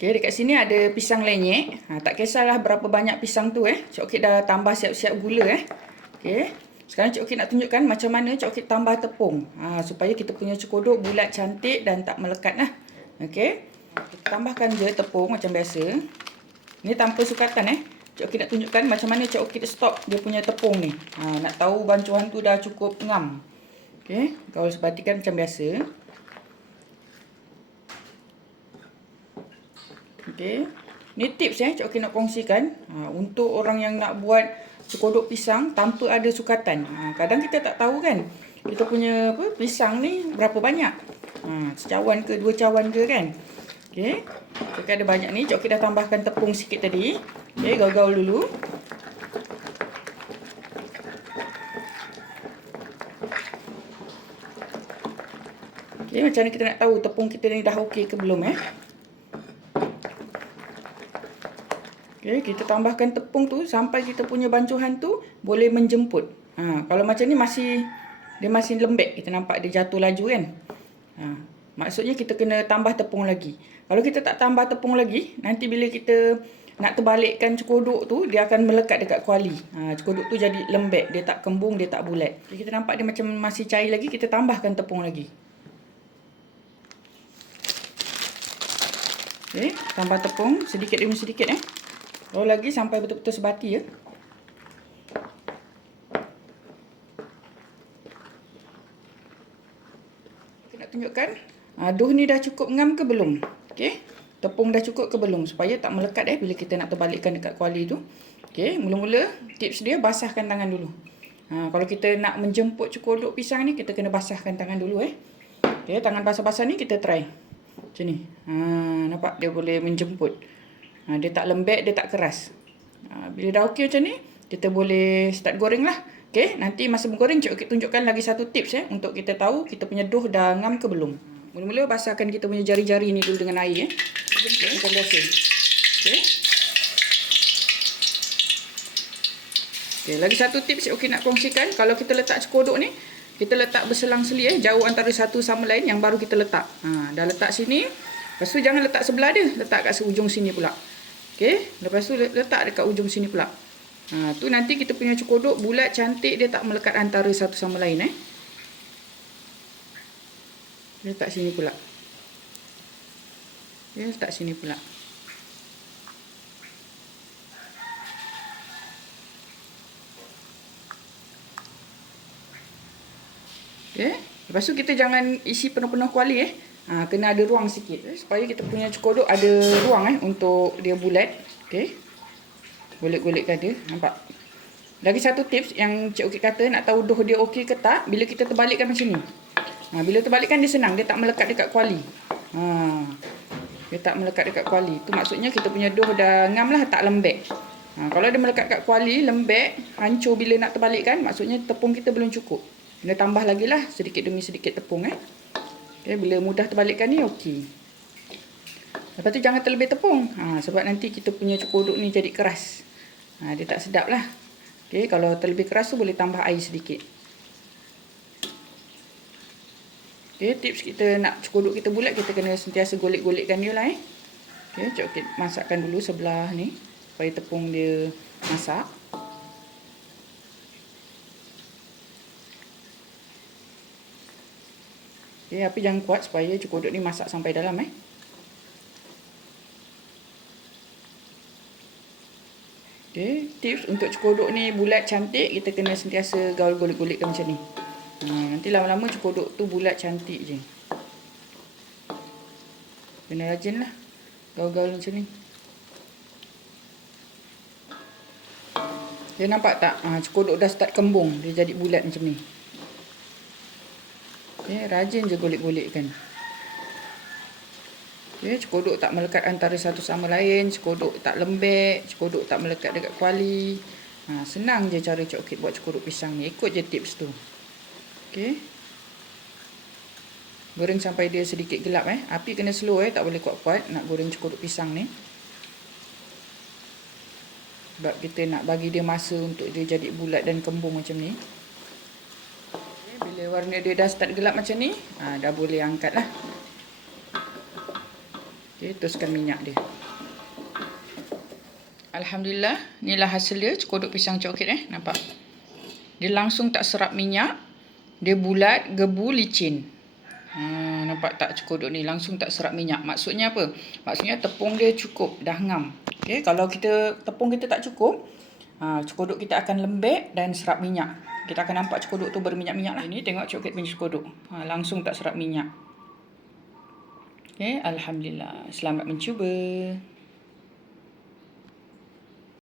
Okay, dekat sini ada pisang lenyek. Ha, tak kisahlah berapa banyak pisang tu eh. Cik Okit dah tambah siap-siap gula eh. Okay. Sekarang Cik Okit nak tunjukkan macam mana Cik Okit tambah tepung. Ha, supaya kita punya cekodok bulat cantik dan tak melekat lah. Kita tambahkan je tepung macam biasa. Ni tanpa sukatan eh. Cik Okit nak tunjukkan macam mana Cik Okit stop dia punya tepung ni. Ha, nak tahu bancuan tu dah cukup ngam. Okay. Kalau sebatikan macam biasa. Okey. Ni tips eh Cik Okey nak kongsikan. Ha, untuk orang yang nak buat cekodok pisang tanpa ada sukatan. Ha, kadang kita tak tahu kan. Kita punya apa pisang ni berapa banyak. Ha, secawan ke dua cawan ke kan. Okey. Cik ada banyak ni. Cik Okey dah tambahkan tepung sikit tadi. Okey, gaul-gaul dulu. Okey, macam ni kita nak tahu tepung kita ni dah okey ke belum eh. Okay, kita tambahkan tepung tu sampai kita punya bancuhan tu boleh menjemput. Ha, kalau macam ni masih dia masih lembek, kita nampak dia jatuh laju kan. Ha, maksudnya kita kena tambah tepung lagi. Kalau kita tak tambah tepung lagi, nanti bila kita nak terbalikkan cekodok tu, dia akan melekat dekat kuali. Ha, cekodok tu jadi lembek, dia tak kembung, dia tak bulat. Jadi kita nampak dia macam masih cair lagi, kita tambahkan tepung lagi. Okay, tambah tepung sedikit demi sedikit eh. Roll lagi sampai betul-betul sebati ya. Kita nak tunjukkan aduh ni dah cukup ngam ke belum? Okey. Tepung dah cukup ke belum supaya tak melekat eh bila kita nak terbalikkan dekat kuali tu. Okey, mula-mula tips dia basahkan tangan dulu. Ha, kalau kita nak menjemput cekodok pisang ni kita kena basahkan tangan dulu eh. Okey, tangan basah-basah ni kita try. Macam ni. Ha, nampak dia boleh menjemput. Ha, dia tak lembek, dia tak keras. Ha, bila dah okey macam ni, kita boleh start goreng lah. Okay, nanti masa menggoreng, cik tunjukkan lagi satu tips eh, untuk kita tahu kita punya doh dah ngam ke belum. Mula-mula basahkan kita punya jari-jari ni dulu dengan air. Eh. Okay, biasa. Okay. Okay, lagi satu tips cik nak kongsikan. Kalau kita letak cekodok ni, kita letak berselang-seli eh, jauh antara satu sama lain yang baru kita letak. Ha, dah letak sini, lepas tu jangan letak sebelah dia, letak kat seujung sini pula. Okey, lepas tu letak dekat ujung sini pula. Ha, tu nanti kita punya cekodok bulat cantik dia tak melekat antara satu sama lain eh. Letak sini pula. Okey, letak sini pula. Okey, lepas tu kita jangan isi penuh-penuh kuali eh. Ha, kena ada ruang sikit eh, supaya kita punya cekodok ada ruang eh untuk dia bulat. Okey. Golek-golekkan dia. Nampak? Lagi satu tips yang Cik Okey kata nak tahu doh dia okey ke tak bila kita terbalikkan macam ni. Ha, bila terbalikkan dia senang, dia tak melekat dekat kuali. Ha. Dia tak melekat dekat kuali. Tu maksudnya kita punya doh dah ngam lah tak lembek. Ha, kalau dia melekat dekat kuali, lembek, hancur bila nak terbalikkan, maksudnya tepung kita belum cukup. Kena tambah lagi lah sedikit demi sedikit tepung eh. Okay, bila mudah terbalikkan ni okey. Lepas tu jangan terlebih tepung. Ha, sebab nanti kita punya cekodok ni jadi keras. Ha, dia tak sedap lah. Okay, kalau terlebih keras tu boleh tambah air sedikit. Okay, tips kita nak cekodok kita bulat, kita kena sentiasa golek-golekkan dia lah eh. Okay, kita masakkan dulu sebelah ni. Supaya tepung dia masak. Okay, api jangan kuat supaya cekodok ni masak sampai dalam eh. Okay, tips untuk cekodok ni bulat cantik, kita kena sentiasa gaul golek-golekkan macam ni. Ha, nanti lama-lama cekodok tu bulat cantik je. Kena rajin lah. Gaul-gaul macam ni. Dia nampak tak? Ha, cekodok dah start kembung. Dia jadi bulat macam ni. Okay, rajin je golek-golekkan. Okay, cekodok tak melekat antara satu sama lain. Cekodok tak lembek. Cekodok tak melekat dekat kuali. Ha, senang je cara Cik Okit buat cekodok pisang ni. Ikut je tips tu. Okay. Goreng sampai dia sedikit gelap eh. Api kena slow eh. Tak boleh kuat-kuat nak goreng cekodok pisang ni. Sebab kita nak bagi dia masa untuk dia jadi bulat dan kembung macam ni bila warna dia dah start gelap macam ni, ha, dah boleh angkat lah. Okay, teruskan minyak dia. Alhamdulillah. Inilah hasil dia cekodok pisang coklat eh. Nampak? Dia langsung tak serap minyak. Dia bulat, gebu, licin. Ha, nampak tak cekodok ni langsung tak serap minyak. Maksudnya apa? Maksudnya tepung dia cukup. Dah ngam. Okay? Kalau kita tepung kita tak cukup. Ha, cekodok kita akan lembek dan serap minyak. Kita akan nampak cekodok tu berminyak-minyak lah. Ini tengok coklat punya cekodok. Ha, langsung tak serap minyak. Okay, Alhamdulillah. Selamat mencuba.